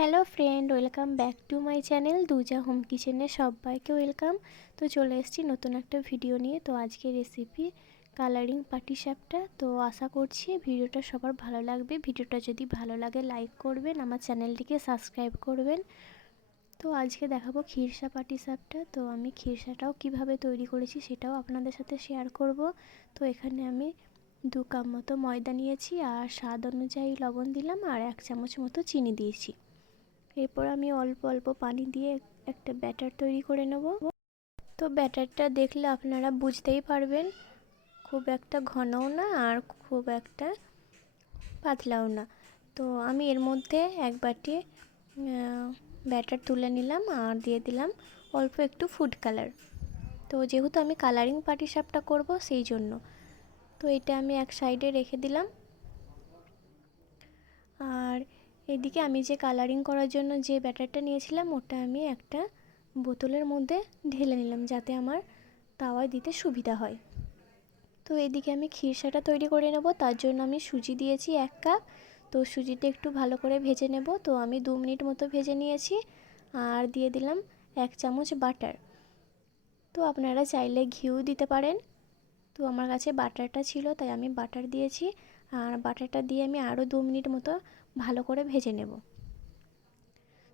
Hello friend welcome back to my channel দুজা home কিচেনে সবাইকে welcome তো চলে এসেছি নতুন একটা ভিডিও নিয়ে। তো আজকে রেসিপি কালারিং পাটিসাপটা তো আশা করছি ভিডিওটা সবার ভালো লাগবে। ভিডিওটা যদি ভালো লাগে লাইক করবেন। আমার চ্যানেলটিকে সাবস্ক্রাইব করবেন। তো আজকে দেখাবো খিরসা পাটিসাপটা তো আমি খিরসাটাও কীভাবে তৈরি করেছি সেটাও আপনাদের সাথে শেয়ার করব। তো এখানে আমি দু কাপ মতো ময়দা নিয়েছি। আর স্বাদ অনুযায়ী লবণ দিলাম। আর এক চামচ মতো চিনি দিয়েছি। এরপর আমি অল্প অল্প পানি দিয়ে একটা ব্যাটার তৈরি করে নেব। তো ব্যাটারটা দেখলে আপনারা বুঝতেই পারবেন, খুব একটা ঘনও না আর খুব একটা পাতলাও না। তো আমি এর মধ্যে এক বাটি ব্যাটার তুলে নিলাম আর দিয়ে দিলাম অল্প একটু ফুড কালার। তো যেহেতু আমি কালারিং পাটি সাপটা করব সেই জন্য। তো এটা আমি এক সাইডে রেখে দিলাম। আর এদিকে আমি যে কালারিং করার জন্য যে ব্যাটারটা নিয়েছিলাম, ওটা আমি একটা বোতলের মধ্যে ঢেলে নিলাম যাতে আমার তাওয়ায় দিতে সুবিধা হয়। তো এদিকে আমি খিরসাটা তৈরি করে নেব, তার জন্য আমি সুজি দিয়েছি এক কাপ। তো সুজিটা একটু ভালো করে ভেজে নেব। তো আমি দু মিনিট মতো ভেজে নিয়েছি আর দিয়ে দিলাম এক চামচ বাটার। তো আপনারা চাইলে ঘিউ দিতে পারেন। তো আমার কাছে বাটারটা ছিল, তাই আমি বাটার দিয়েছি। আর বাটারটা দিয়ে আমি আরও দু মিনিট মতো ভালো করে ভেজে নেব।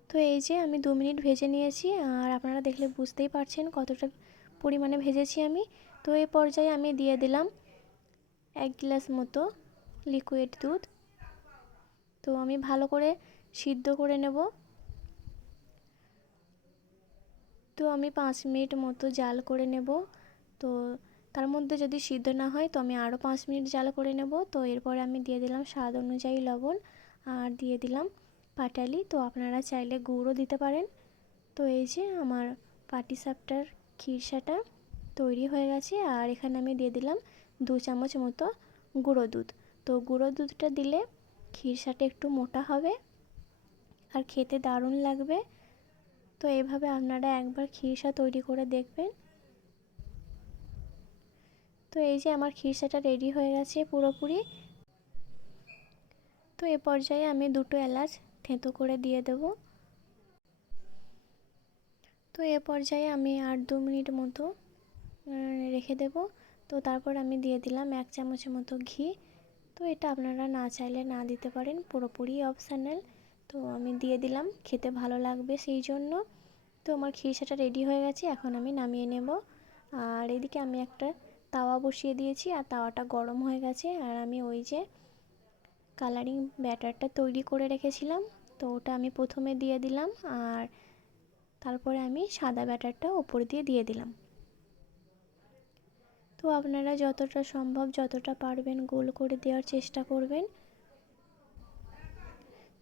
তো এই যে আমি দু মিনিট ভেজে নিয়েছি আর আপনারা দেখলে বুঝতেই পারছেন কতটা পরিমাণে ভেজেছি আমি। তো এই পর্যায়ে আমি দিয়ে দিলাম এক গ্লাস মতো লিকুইড দুধ। তো আমি ভালো করে সিদ্ধ করে নেব। তো আমি পাঁচ মিনিট মতো জাল করে নেব। তো তার মধ্যে যদি সিদ্ধ না হয় তো আমি আরও পাঁচ মিনিট জাল করে নেব। তো এরপরে আমি দিয়ে দিলাম স্বাদ অনুযায়ী লবণ। আর দিয়ে দিলাম পাটালি। তো আপনারা চাইলে গুড়ও দিতে পারেন। তো এই যে আমার পাটিসাপটার খিরসাটা তৈরি হয়ে গেছে। আর এখানে আমি দিয়ে দিলাম দু চামচ মতো গুঁড়ো দুধ। তো গুঁড়ো দুধটা দিলে খিরসাটা একটু মোটা হবে আর খেতে দারুণ লাগবে। তো এভাবে আপনারা একবার খিরসা তৈরি করে দেখবেন। তো এই যে আমার খিরসাটা রেডি হয়ে গেছে পুরোপুরি। তো এ পর্যায়ে আমি দুটো এলাচ থেঁতো করে দিয়ে দেব। তো এ পর্যায়ে আমি আর দু মিনিট মতো রেখে দেব। তো তারপর আমি দিয়ে দিলাম এক চামচের মতো ঘি। তো এটা আপনারা না চাইলে না দিতে পারেন, পুরোপুরি অপশানাল। তো আমি দিয়ে দিলাম, খেতে ভালো লাগবে সেই জন্য। তো আমার খিরসাটা রেডি হয়ে গেছে, এখন আমি নামিয়ে নেব। আর এদিকে আমি একটা তাওয়া বসিয়ে দিয়েছি, আর তাওয়াটা গরম হয়ে গেছে। আর আমি ওই যে কালারিং ব্যাটারটা তৈরি করে রেখেছিলাম। তো ওটা আমি প্রথমে দিয়ে দিলাম আর তারপরে আমি সাদা ব্যাটারটা ওপর দিয়ে দিয়ে দিলাম। তো আপনারা যতটা সম্ভব যতটা পারবেন গোল করে দেওয়ার চেষ্টা করবেন।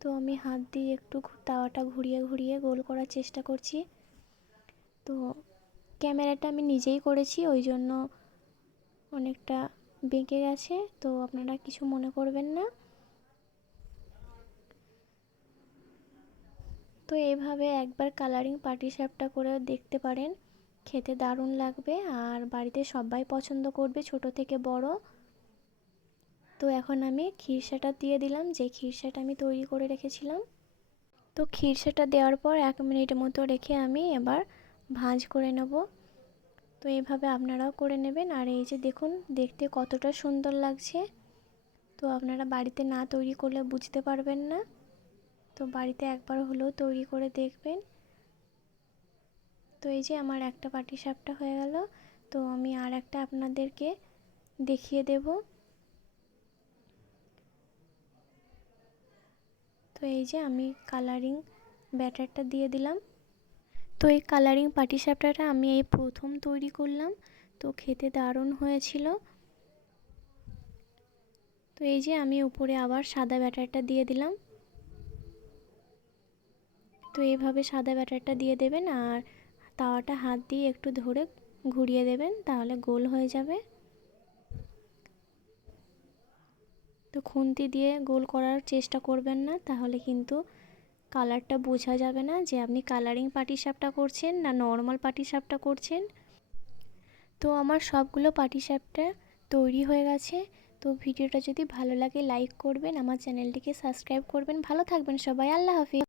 তো আমি হাত দিয়ে একটু তাওয়াটা ঘুরিয়ে ঘুরিয়ে গোল করার চেষ্টা করছি। তো ক্যামেরাটা আমি নিজেই করেছি, ওই জন্য অনেকটা বেঁকে গেছে। তো আপনারা কিছু মনে করবেন না। তো এইভাবে একবার কালারিং পাটিসাপটা করে দেখতে পারেন। খেতে দারুণ লাগবে আর বাড়িতে সবাই পছন্দ করবে, ছোট থেকে বড়। তো এখন আমি খিরসাটা দিয়ে দিলাম, যে খিরসাটা আমি তৈরি করে রেখেছিলাম। তো খিরসাটা দেওয়ার পর এক মিনিট মতো রেখে আমি এবার ভাঁজ করে নেব। তো এইভাবে আপনারাও করে নেবেন। আর এই যে দেখুন, দেখতে কতটা সুন্দর লাগছে। তো আপনারা বাড়িতে না তৈরি করলে বুঝতে পারবেন না। তো বাড়িতে একবার হলেও তৈরি করে দেখবেন। তো এই যে আমার একটা পাটি সাপটা হয়ে গেল, তো আমি আর একটা আপনাদেরকে দেখিয়ে দেব। তো এই যে আমি কালারিং ব্যাটারটা দিয়ে দিলাম। তো এই কালারিং পাটিসাপটাটা আমি এই প্রথম তৈরি করলাম, তো খেতে দারুণ হয়েছিল। তো এই যে আমি উপরে আবার সাদা ব্যাটারটা দিয়ে দিলাম। তো এইভাবে সাদা ব্যাটারটা দিয়ে দেবেন আর তাওয়াটা হাত দিয়ে একটু ধরে ঘুরিয়ে দেবেন, তাহলে গোল হয়ে যাবে। তো খুন্তি দিয়ে গোল করার চেষ্টা করবেন না, তাহলে কিন্তু কালারটা বোঝা যাবে না যে আপনি কালারিং পাটিসাপটা করছেন না নর্মাল পাটিসাপটা করছেন। তো আমার সবগুলো পাটিসাপটা তৈরি হয়ে গেছে। তো ভিডিওটা যদি ভালো লাগে, লাইক করবেন, আমার চ্যানেলটিকে সাবস্ক্রাইব করবেন। ভালো থাকবেন সবাই, আল্লাহ হাফিজ।